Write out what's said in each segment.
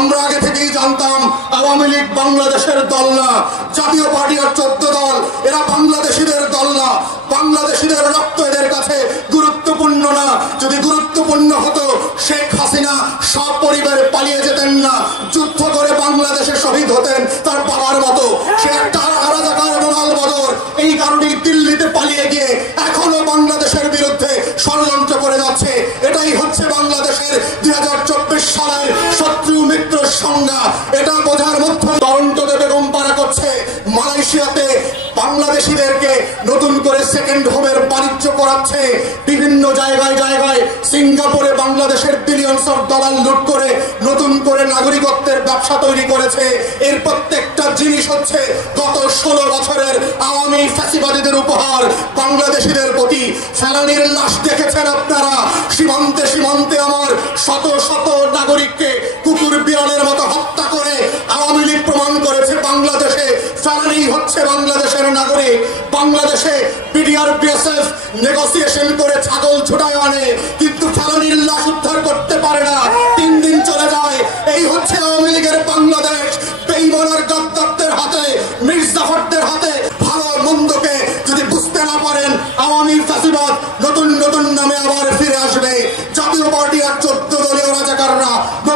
আমরা আগে থেকেই জানতাম, আওয়ামী লীগ বাংলাদেশের দল না। জাতীয় পার্টি আর চোদ্দ দল, এরা বাংলাদেশিদের দল না। বাংলাদেশিদের রক্ত এদের কাছে গুরুত্বপূর্ণ না। যদি গুরুত্বপূর্ণ হতো শেখ হাসিনা সব সংজ্ঞা, এটা বোঝার মধ্যে টরন্টোতে বেগম পাড়া করছে। মালয়েশিয়াতে বাংলাদেশিদেরকে নতুন করে সেকেন্ড হোমের বাণিজ্য করাচ্ছে। বিভিন্ন জায়গায় জায়গায় সিঙ্গাপুরে বাংলাদেশের বিলিয়নস অফ ডলার লুট করে নতুন করে নাগরিকত্বের ব্যবসা তৈরি করেছে। এর প্রত্যেকটা জিনিস হচ্ছে গত ষোলো বছরের আওয়ামী ফ্যাসিবাদীদের উপহার। বাংলাদেশিদের প্রতি ফেলানির লাশ দেখেছেন আপনারা? সীমান্তে সীমান্তে আমার শত শত নাগরিককে কুকুর বাংলাদেশের নাগরিক, বাংলাদেশে পিডিআর বিএসএফ নেগোসিয়েশন করে ছাগল ছুটায় আনে, কিন্তু ফেলানির লাশ উদ্ধার করতে পারে না। তিন দিন চলে যায়। এই হচ্ছে আওয়ামী লীগের বাংলাদেশ, বেইমানার গাদ্দারদের হাতে, মির্জাফরদের হাতে, ভালো মন্দকে যদি বুঝতে না পারেন, আওয়ামী ফ্যাসিবাদ নতুন নতুন নামে আবার ফিরে আসবে। জাতীয় পার্টি আর চোদ্দ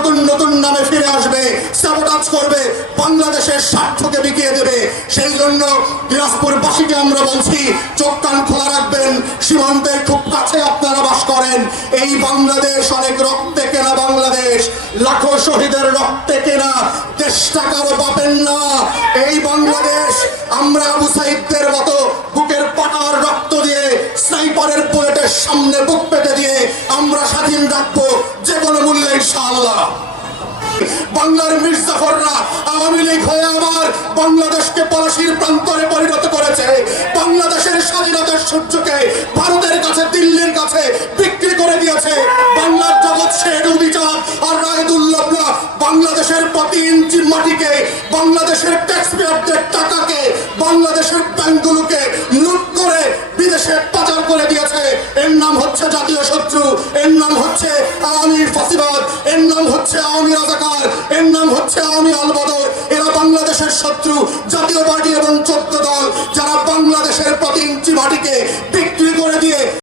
নতুন নতুন নামে ফিরে আসবে সাবোটাজ করবে, বাংলাদেশের স্বার্থকে বিকিয়ে দেবে। সেই জন্য দিনাজপুরবাসীকে আমরা বলছি, চোখ কান খোলা রাখবেন, সীমান্তের খুব কাছে আপনারা বাস করেন। এই বাংলাদেশ অনেক রক্তে কেনা বাংলাদেশ, লাখো শহীদের রক্তে কেনা, দেশটা কারও পাবেন না। এই বাংলাদেশ আমরা আবু সাইদদের মতো বুকের পাটার রক্ত দিয়ে স্নাইপারের সামনে বুক পেতে দিয়ে আমরা স্বাধীন রাখব যে কোনো মূল্যে ইনশাআল্লাহ। বাংলার মির্জাফররা আওয়ামী লীগ হয়ে আমার বাংলাদেশকে পলাশির প্রান্তরে পরিণত করেছে। বাংলাদেশের স্বাধীনতার সূর্যকে ভারতের কাছে, দিল্লির কাছে বিক্রি করে দিয়েছে। বাংলার জগৎ শের বিচার আর রায়দুল্লাহরা বাংলাদেশের প্রতি ইঞ্চি মাটিকে, বাংলাদেশের ট্যাক্স পেয়ারদের টাকাকে, বাংলাদেশের ব্যাংকগুলোকে লুট হচ্ছে জাতীয় শত্রু। এর নাম হচ্ছে আওয়ামী ফাসিবাদ। এর নাম হচ্ছে আওয়ামী রাজাকার। এর নাম হচ্ছে আওয়ামী আলবদর। এরা বাংলাদেশের শত্রু, জাতীয় পার্টি এবং চোদ্দ দল। যারা বাংলাদেশের প্রতি ইঞ্চি মাটিকে